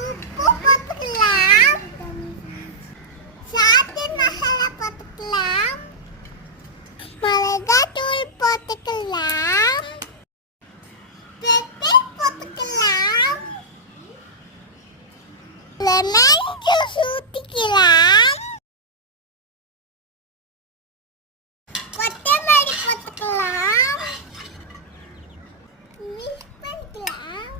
உப்பு போட்டுக்கலாம், சாட்டு மசாலா போட்டுக்கலாம், மிளகாத்தூள் போட்டுக்கலாம், பெப்பர் போட்டுக்கலாம், லெமன் ஜூஸ் ஊற்றிக்கலாம், கொத்தமல்லி போட்டுக்கலாம், மிக்ஸ் பண்ணிக்கலாம்.